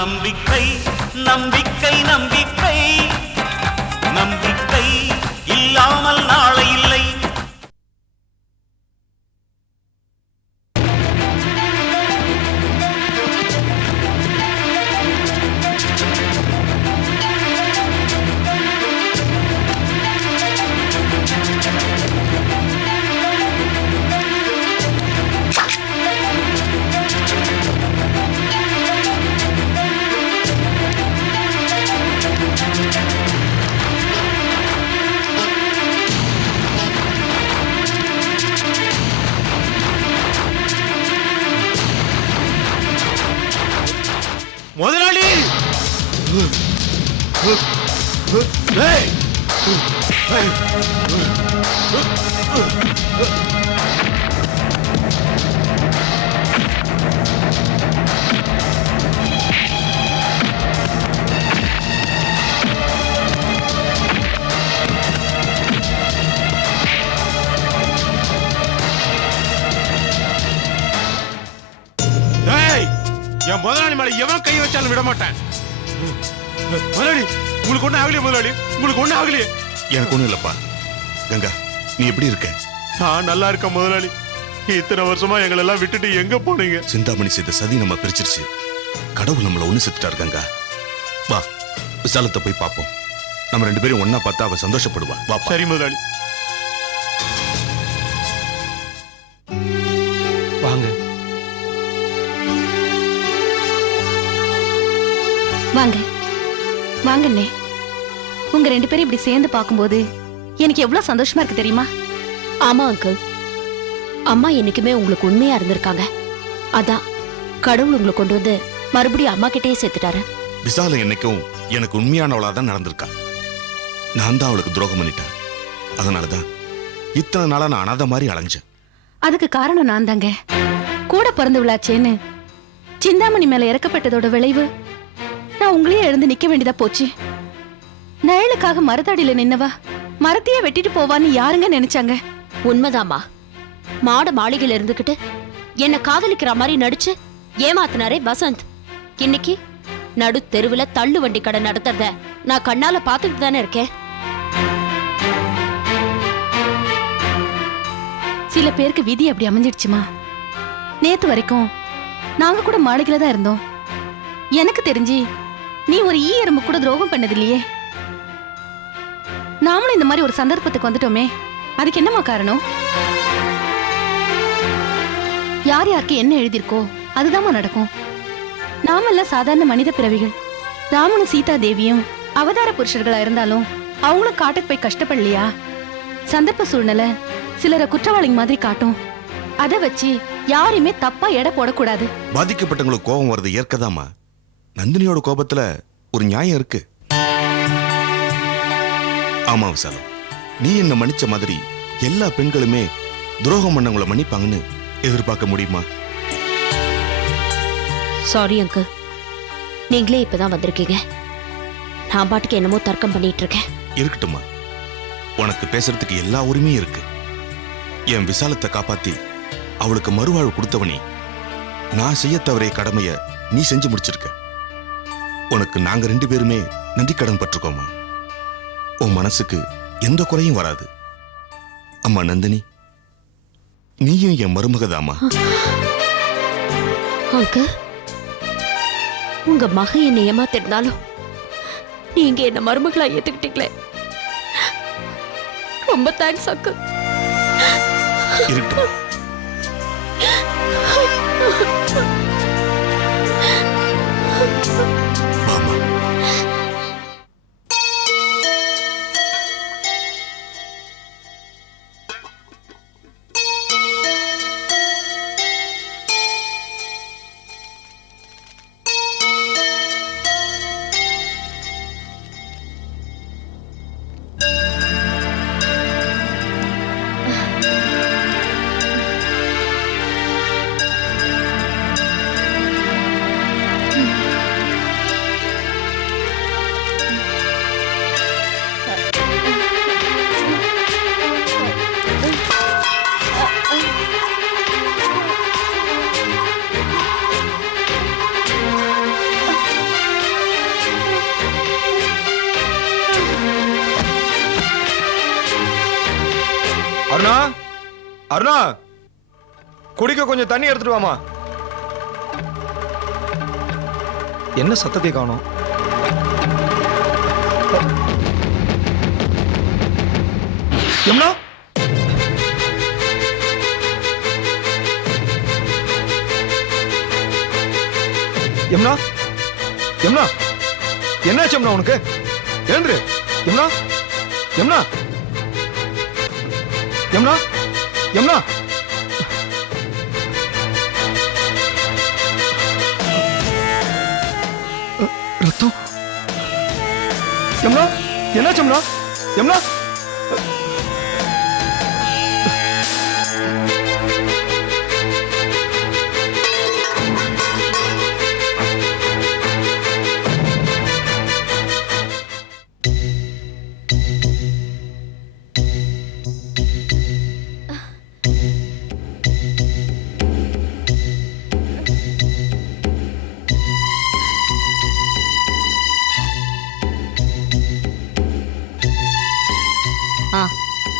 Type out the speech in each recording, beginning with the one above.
நம்பிக்கை நம்பிக்கை நம்பிக்கை நம்பிக்கை இல்லாமல் நாளை இல்லை. முதலாளி என் முதலாளி மேல எவன் கை வச்சாலும் விட மாட்டேன். முதலாளி உங்களுக்கு ஒண்ணு ஆகலையே, முதலாளி உங்களுக்கு ஒண்ணு ஆகலையே. எனக்கு ஒண்ணும் இல்லப்பா. கங்கா, நீ எப்படி இருக்க? நான் நல்லா இருக்கேன் முதலாளி. இத்தனை வருஷமா எங்களை எல்லாம் விட்டுட்டு எங்க போனீங்க? சிந்தாமணி செய்த சதி நம்ம பிரிச்சிருச்சு. கடவுள் நம்மள ஒண்ணு செத்துட்டாரு. கங்கா வா, விசாலத்தை போய் பார்ப்போம். நம்ம ரெண்டு பேரும் ஒன்னா பார்த்தா அவ சந்தோஷப்படுவா. வா. சரி முதலாளி. வாங்க வாங்க வாங்கண்ணே. உங்க ரெண்டு பேரும் இப்படி சேர்ந்து பார்க்கும்போது எனக்கு எவ்வளவு சந்தோஷமா இருக்கு தெரியுமா? ஆமா அங்கிள், அம்மா என்னைக்குமே உங்களுக்கு உண்மையா இருந்திருக்காங்க. அதான் கடவுள் உங்களை கொண்டு வந்து மறுபடியும் அம்மா கிட்டே சேர்த்துட்டாரு. விசாலம் என்னைக்கும் எனக்கு உண்மையானவளா தான் நடந்திருக்கா. நான் தான் அவளுக்கு துரோகம் பண்ணிட்டேன். அதனாலதான் இத்தனை நாளா நான் அனாதை மாதிரி அலைஞ்சேன். அதுக்கு காரணம் நான் தாங்க. கூட பிறந்து விழாச்சேன்னு சிந்தாமணி மேல இறக்கப்பட்டதோட விளைவு நான் உங்களையே எழுந்து நிக்க வேண்டியதா போச்சு. நிழலுக்காக மரத்தடியில நின்னவா மரத்தையே வெட்டிட்டு போவான்னு யாருங்க நினைச்சாங்க? உண்மைதாமா. மாட மாளிகையில இருந்துகிட்டு என்ன காதலிக்கிற மாதிரி நடிச்சு ஏமாத்தினாரே வசந்த். இன்னைக்கு நடு தெருவுல தள்ளு வண்டி கடை நடத்துறத நான் கண்ணால பாத்துக்கிட்டு தானே இருக்கேன். சில பேருக்கு விதி அப்படி அமைஞ்சிடுச்சுமா. நேத்து வரைக்கும் நாங்க கூட மாளிகையில தான் இருந்தோம். எனக்கு தெரிஞ்சு நீ ஒரு ஈ எறும்பு கூட துரோகம் பண்ணது இல்லையே. நாமளும் இந்த மாதிரி ஒரு சந்தர்ப்பத்துக்கு வந்துட்டோமே, அதுக்கு என்னமா காரணம்? யார் யாருக்கு என்ன எழுதியிருக்கோ அதுதாம்மா நடக்கும். நாமெல்லாம் சாதாரண மனித பிறவிகள். ராமனும் சீதா தேவியும் அவதார புருஷர்களா இருந்தாலும் அவங்களும் காட்டுக்கு போய் கஷ்டப்படலையா? சந்தர்ப்ப சூழ்நிலை சிலரை குற்றவாளிங்க மாதிரி காட்டும். அதை வச்சு யாரையுமே தப்பா எடை போடக்கூடாது. பாதிக்கப்பட்டவங்களுக்கு கோபம் வருது ஏற்கதாமா. நந்தினியோட கோபத்துல ஒரு நியாயம் இருக்கு. ஆமா விசாலம், நீ என்ன மன்னிச்ச மாதிரி எல்லா பெண்களுமே துரோகம் பண்ணவங்களை மன்னிப்பாங்கன்னு எதிர்பார்க்க முடியுமா? சாரி அங்கிள், நீங்களே இப்பதான் வந்திருக்கீங்க. நான் பாட்டுக்கு என்னமோ தர்க்கம் பண்ணிட்டு இருக்கேன். இருக்கட்டுமா, உனக்கு பேசுறதுக்கு எல்லா உரிமையும் இருக்கு. என் விசாலத்தை காப்பாத்தி அவளுக்கு மறுவாழ்வு கொடுத்தவனே, நான் செய்ய தவறிய கடமைய நீ செஞ்சு முடிச்சிருக்க. உனக்கு நாங்க ரெண்டு பேருமே நன்றி கடன் பட்டிருக்கோமா. உன் மனசுக்கு எந்த குறையும் வராது. அம்மா நந்தினி, நீயும் என் மருமகதாமா. அங்கிள், உங்க மக என்னை ஏமாத்திருந்தாலும் நீங்க என்ன மருமகளா ஏத்துக்கிட்டீங்களே, ரொம்ப தேங்க்ஸ் அங்கிள். இருக்கட்டும். வாமா. அருணா அருணா குடிக்க கொஞ்சம் தண்ணி எடுத்துட்டு வாமா. என்ன சத்தத்தை காணோம்? யமுனா யமுனா யமுனா என்னாச்சு யமுனா உனக்கு? எழுந்துரு யமுனா யமுனா யமுனா யமுனா ரத்தம். யமுனா என்னாச்சு யமுனா? யமுனா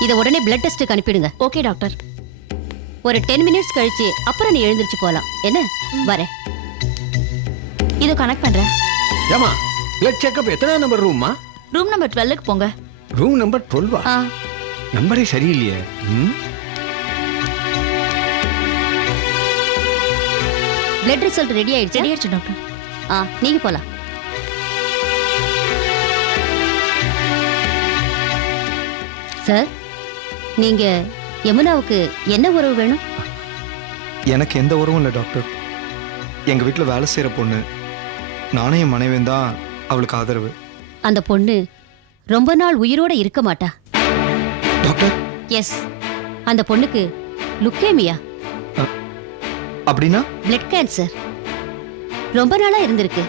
இதை உடனே பிளட் டெஸ்ட்டுக்கு அனுப்பிடுங்க. Okay doctor. ஒரு 10 மினிட்ஸ் கழிச்சு அப்புறம் நீ எழுந்திருச்சு போலாம். என்ன வரேன். இதோ கனெக்ட் பண்றேன். ஏமா பிளட் செக்அப் எத்தனை நம்பர் ரூம்மா? ரூம் நம்பர் 12க்கு போங்க. Room number 12. ஆ நம்பரே சரியில்லையே. பிளட் ரிசல்ட் ரெடி ஆயிடுச்சு. ரெடி ஆயிடுச்சு டாக்டர். நீங்க போலாம். சார், நீங்க யமுனாவுக்கு என்ன உறவு வேணும்? எனக்கு எந்த உறவும் இல்லை டாக்டர். எங்க வீட்டில் வேலை செய்யற பொண்ணு, நானும் என் மனைவியும் தான் அவளுக்கு ஆதரவு. அந்த பொண்ணு ரொம்ப நாள் உயிரோட இருக்க மாட்டா. டாக்டர் எஸ், அந்த பொண்ணுக்கு லுக்கேமியா, அப்படின்னா? பிளட் கேன்சர் ரொம்ப நாளா இருந்திருக்கு.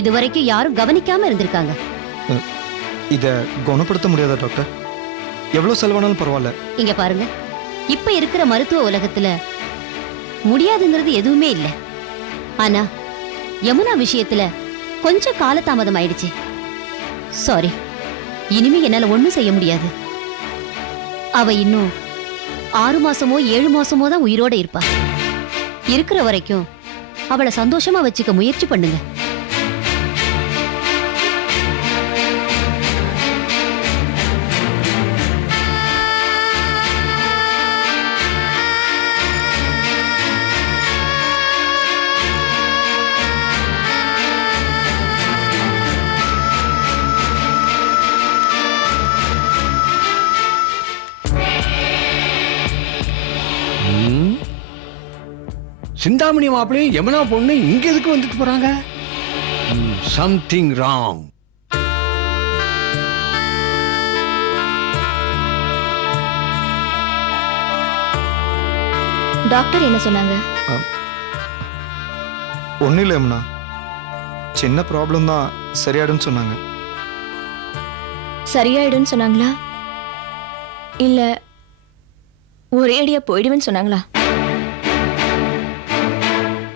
இதுவரைக்கும் யாரும் கவனிக்காம இருந்திருக்காங்க. இதை குணப்படுத்த முடியாதா டாக்டர்? எவ்வளவு செலவானாலும் பரவாயில்ல. இங்க பாருங்க, இப்ப இருக்கிற மருத்துவ உலகத்துல முடியாதுங்கிறது எதுவுமே இல்லை. ஆனா யமுனா விஷயத்துல கொஞ்சம் காலதாமதம் ஆயிடுச்சு. சாரி, இனிமே என்னால ஒண்ணும் செய்ய முடியாது. அவ இன்னும் 6 மாசமோ 7 மாசமோ தான் உயிரோட இருப்பா. இருக்கிற வரைக்கும் அவளை சந்தோஷமா வச்சுக்க முயற்சி பண்ணுங்க. சிந்தாமணி மாப்பிள்ளையும் யமுனா பொண்ணு இங்க எதுக்கு வந்துட்டு போறாங்க? Something wrong. டாக்டர் என்ன சொன்னாங்க? ஒன்றும் இல்லை யமுனா, சின்ன ப்ராப்ளம் தான், சரியாயிடுன்னு சொன்னாங்க. சரியாயிடுன்னு சொன்னாங்களா இல்ல ஒரே அடியா போயிடுவேன்னு சொன்னாங்களா?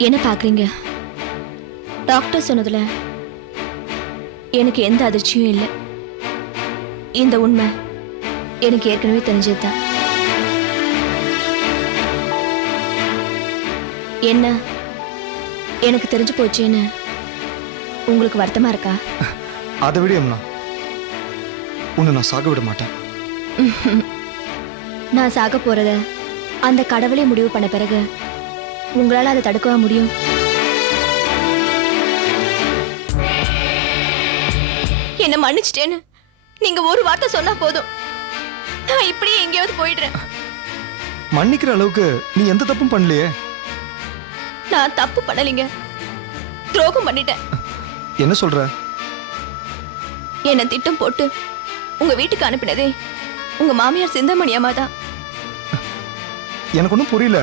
என்ன பாக்குறீங்க? டாக்டர் சொன்னதுல எனக்கு எந்த அதிர்ச்சியும் இல்லை. இந்த உண்மை எனக்கு ஏற்கனவே தெரிஞ்சதுதான். என்ன எனக்கு தெரிஞ்சு போச்சுன்னு உங்களுக்கு வருத்தமா இருக்கா? அதை விட யமுனா, உன்னை நான் சாக விட மாட்டேன். நான் சாக போறத அந்த கடவுளே முடிவு பண்ண பிறகு உங்களால அதை தடுக்கவா முடியும்? என்ன மன்னிச்சிட்டேன்னு நீங்க ஒரு வார்த்தை சொன்னா போதும், நான் இப்படியே எங்கேயாவது போயிடுறேன். மன்னிக்கிற அளவுக்கு நீ எந்த தப்பும் பண்ணலையே. நான் தப்பு பண்ணலைங்க, துரோகம் பண்ணிட்டேன். என்ன சொல்ற? என்ன திட்டம் போட்டு உங்க வீட்டுக்கு அனுப்பினதே உங்க மாமியார் சிந்தாமணி அம்மா தான். எனக்கு ஒன்றும் புரியல,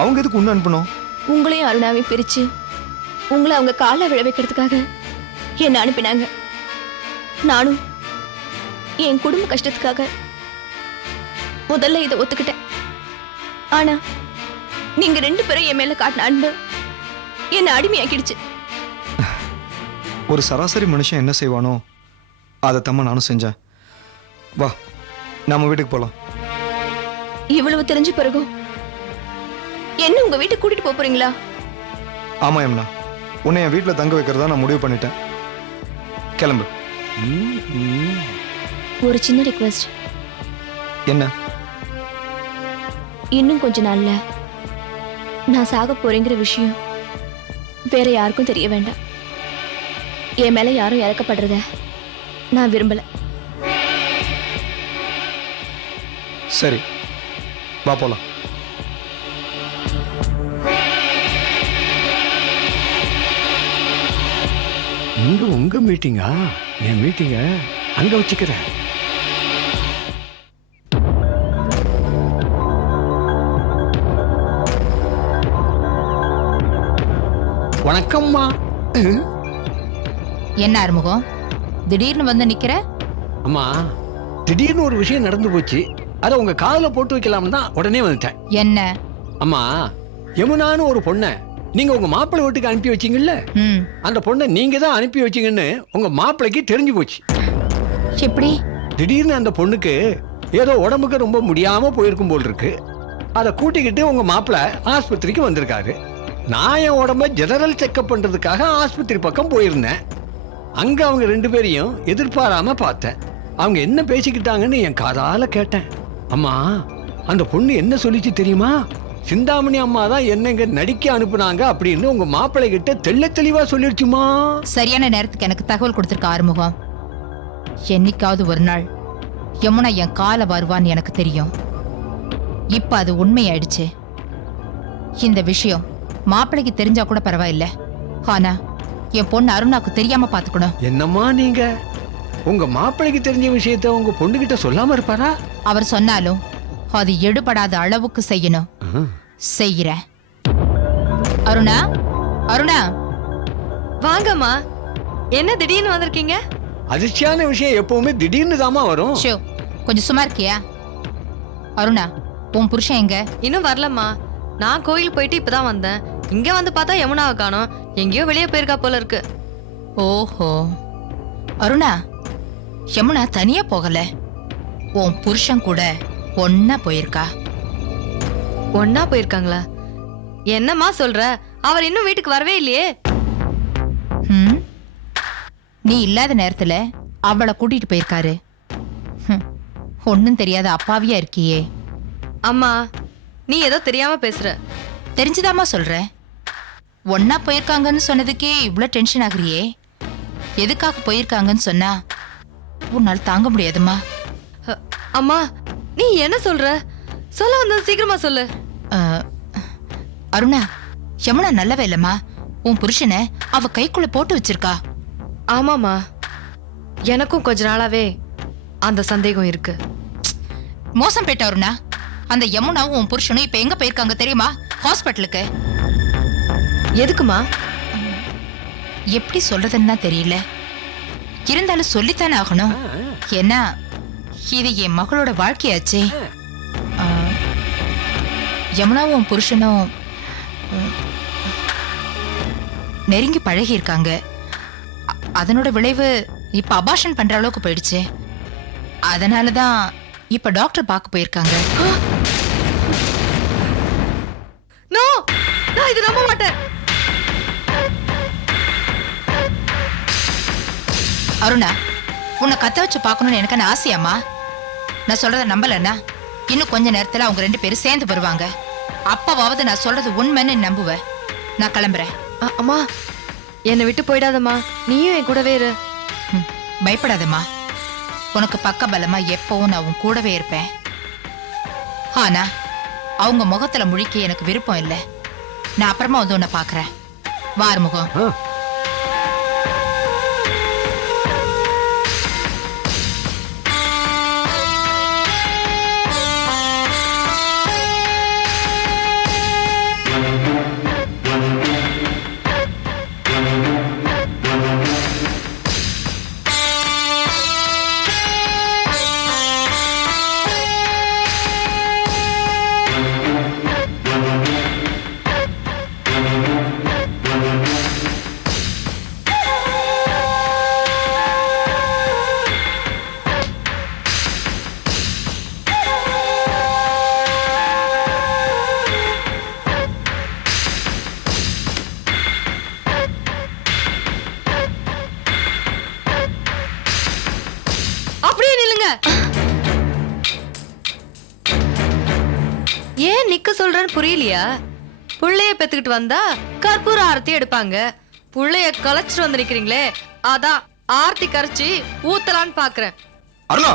அவங்க எதுக்கு உன்னை அனுப்பணும்? உங்களையும் அருணாவையும் பிரிச்சு உங்களை அவங்க காலை விழ வைக்கிறதுக்காக என்ன அனுப்பினாங்க. நானும் என் குடும்ப கஷ்டத்துக்காக முதல்ல இதை ஒத்துக்கிட்டேன். ஆனா நீங்க 2 பேரும் என் மேல காட்டின அன்பு என்ன அடிமையாக்கிடுச்சு. ஒரு சராசரி மனுஷன் என்ன செய்வானோ அதை தம்ம நானும் செஞ்சேன். வா, நம்ம வீட்டுக்கு போலாம். இவ்வளவு தெரிஞ்ச பிறகும் என்ன உங்க வீட்டுக்கு கூட்டிட்டு போப் போறீங்களா? ஆமா யமுனா, உன்னை என் வீட்டில் தங்க வைக்கிறதா நான் முடிவு பண்ணிட்டேன். கிளம்பு. ஒரு சின்ன ரிக்வெஸ்ட். என்ன? இன்னும் கொஞ்ச நாள்ல நான் சாக போறேங்கிற விஷயம் வேற யாருக்கும் தெரிய வேண்டாம். என் மேல யாரும் இறக்கப்படுறத நான் விரும்பல. சரி, வா போலாம். இங்க உங்க மீட்டிங்கா? என் மீட்டிங்க அங்க வச்சுக்கிறேன். வணக்கம்மா. என்ன ஆறுமுகம், திடீர்னு வந்து நிக்கிற? அம்மா, திடீர்னு ஒரு விஷயம் நடந்து போச்சு. அதை உங்க காதுல போட்டு வைக்கலாம் தான் உடனே வந்துட்டேன். என்ன? அம்மா, யமுனான்னு ஒரு பொண்ணை நீங்க உங்க மாப்பிள்ளை வீட்டுக்கு அனுப்பி வச்சீங்கல்ல, ம், அந்த பொண்ணை நீங்க தான் அனுப்பி வச்சீங்கன்னு உங்க மாப்பிள்ளைக்கு தெரிஞ்சு போச்சு. எப்படி? திடீர்னு அந்த பொண்ணுக்கு ஏதோ உடம்புக்கு ரொம்ப முடியாம போயிருக்கும் போல் இருக்கு. அதை கூட்டிக்கிட்டு உங்க மாப்பிள்ளை ஆஸ்பத்திரிக்கு வந்திருக்காரு. நான் என் உடம்ப ஜெனரல் செக்அப் பண்றதுக்காக ஆஸ்பத்திரி பக்கம் போயிருந்தேன். அங்க அவங்க 2 பேரையும் எதிர்பாராம பார்த்தேன். அவங்க என்ன பேசிக்கிட்டாங்கன்னு என் காதால கேட்டேன். அம்மா, அந்த பொண்ணு என்ன சொல்லிச்சு தெரியுமா? சிந்தாமணி அம்மா தான் என்ன இங்க நடிக்க அனுப்புனாங்க அப்படின்னு உங்க மாப்பிள்ளை கிட்ட தெளிவா சொல்லிடுச்சுமா. சரியான நேரத்துக்கு எனக்கு தகவல் கொடுத்திருக்க ஆறுமுகம். என்னைக்காவது ஒரு நாள் யமுனா என் காலை வருவான்னு எனக்கு தெரியும். இப்ப அது உண்மையாயிடுச்சு. இந்த விஷயம் மாப்பிள்ளைக்கு தெரிஞ்சா கூட பரவாயில்ல, ஆனா என் பொண்ணு அருணாக்கு தெரியாம பாத்துக்கணும். என்னம்மா நீங்க? உங்க மாப்பிள்ளைக்கு தெரிஞ்ச விஷயத்த உங்க பொண்ணு கிட்ட சொல்லாம இருப்பாரா? அவர் சொன்னாலும் அது எடுபடாத அளவுக்கு செய்யணும். செய்யறேன். அருணா, அருணா, வாங்கம்மா. என்ன திடீர்னு வந்திருக்கீங்க? அதிர்ச்சியான விஷயம் எப்பவுமே திடீர்னு தாமா வரும். ஷோ, கொஞ்சம் சும்மா இருக்கியா? அருணா, உன் புருஷன் எங்க? இன்னும் வரலம்மா. நான் கோயில் போயிட்டு இப்பதான் வந்தேன். இங்க வந்து பார்த்தா யமுனாவை காணோம். எங்கேயோ வெளியே போயிருக்கா போல இருக்கு. ஓஹோ, அருணா, யமுனா தனியா போகல, உன் புருஷன் கூட ஒன்னா போயிருக்கா. ஒன்னா போயிருக்காங்களா? என்னம்மா சொல்ற? அவர் இன்னும் வீட்டுக்கு வரவே இல்லையே. ம், நீ இல்லாத நேரத்துல அவளை கூட்டிட்டு போயிருக்காரு. ஒன்னும் தெரியாத அப்பாவியா இருக்கியே. அம்மா, நீ ஏதோ தெரியாம பேசுற. தெரிஞ்சுதாம்மா சொல்றேன். ஒன்னா போயிருக்காங்கன்னு சொன்னதுக்கே இவ்ளோ டென்ஷன் ஆகுறியே. எதுக்காக போயிருக்காங்கன்னு சொன்னா உன்னால் தாங்க முடியாதுமா. அம்மா, நீ என்ன சொல்ற? சொல்ல வந்தது சீக்கிரமா சொல்லு. அருணா, யமுனா நல்லவே இல்லம்மா. உன் புருஷனை அவ கைக்குள்ள போட்டு வச்சிருக்கா. ஆமாமா, எனக்கும் கொஞ்ச நாளாவே அந்த சந்தேகம் இருக்கு. மோசம் போயிட்ட அருணா. அந்த யமுனாவும் உன் புருஷனும் இப்ப எங்க போயிருக்காங்க தெரியுமா? ஹாஸ்பிட்டலுக்கு. எதுக்குமா? எப்படி சொல்றதுன்னு தான் தெரியல. இருந்தாலும் சொல்லித்தானே ஆகணும். ஏன்னா இது என் மகளோட வாழ்க்கையாச்சே. யமுனாவும் புருஷனும் நெருங்கி பழகி இருக்காங்க. அதனோட விளைவு இப்ப அபார்ஷன் பண்ற அளவுக்கு போயிடுச்சு. அதனாலதான் இப்ப டாக்டர் பார்க்க போயிருக்காங்க. நோ, நான் இது நம்ப மாட்டேன். அருணா, உன்னை கத்த வச்சு பார்க்கணும்னு எனக்கு ஆசையாமா? நான் சொல்றத நம்பலன்னா இன்னும் கொஞ்ச நேரத்துல அவங்க 2 பேரும் சேர்ந்து வருவாங்க. அப்பவாவது நான் சொல்றது உண்மைன்னு நம்புவேன். நான் கிளம்புறேன். அம்மா, என்னை விட்டு போயிடாதம்மா. நீயும் என் கூடவே இரு. பயப்படாதம்மா. உனக்கு பக்க பலமா எப்பவும் நான் உன் கூடவே இருப்பேன். ஆனா அவங்க முகத்துல முழிக்க எனக்கு விருப்பம் இல்லை. நான் அப்புறமா வந்து உன்னை பாக்குறேன். வார்முகம். ஏன் நிக்க சொல்றேன்னு புரியலையா? புள்ளைய பெத்துக்கிட்டு வந்தா கற்பூர ஆரத்தி எடுப்பாங்க. புள்ளைய கலைச்சிட்டு வந்து நிக்கிறீங்களே, அதான் ஆர்த்தி கரைச்சி ஊத்தலான்னு பாக்குறேன். அருணா,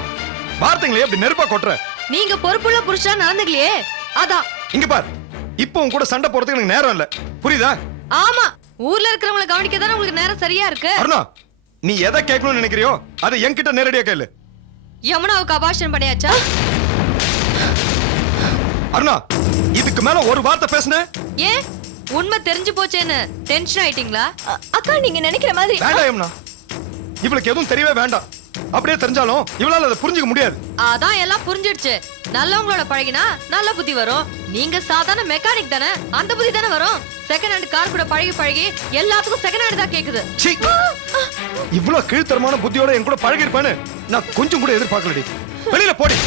வார்த்தைங்களே அப்படி நெருப்பா கொட்டுற. நீங்க பொறுப்புள்ள புருஷா நடந்துக்கலையே, அதான். இங்க பார், இப்போ உன் கூட சண்டை போறதுக்கு எனக்கு நேரம் இல்ல, புரியுதா? ஆமா, ஊர்ல இருக்கிறவங்கள கவனிக்க தானே உங்களுக்கு நேரம் சரியா இருக்கு. அருணா, நீ எதை கேட்கணும்னு நினைக்கிறியோ அதை என்கிட்ட நேரடியா கேளு. யமுனாவுக்கு அபாஷன் பண்ணியாச்சா? அருணா, இதுக்கு மேல ஒரு வார்த்தை பேசுன. ஏன் உண்மை தெரிஞ்சு போச்சேன்னு டென்ஷன் ஆயிட்டீங்களா? அக்கா நீங்க நினைக்கிற மாதிரி வேண்டாம் யமுனா, இவளுக்கு எதுவும் தெரியவே வேண்டாம். அப்படியே தெரிஞ்சாலும் இவளால அதை புரிஞ்சுக்க முடியாது. அதான் எல்லாம் புரிஞ்சிடுச்சு. நல்லவங்களோட பழகினா நல்ல புத்தி வரும். நீங்க சாதாரண மெக்கானிக் தானே, அந்த புத்தி தானே வரும். செகண்ட் ஹேண்ட் கார் கூட பழகி பழகி எல்லாத்துக்கும் செகண்ட் ஹேண்ட் தான் கேக்குது. சீ, இவ்வளவு கீழ்த்தரமான புத்தியோட என் கூட பழகி இருப்பான்னு நான் கொஞ்சம் கூட எதிர்பார்க்கலடி. வெளியில போடி.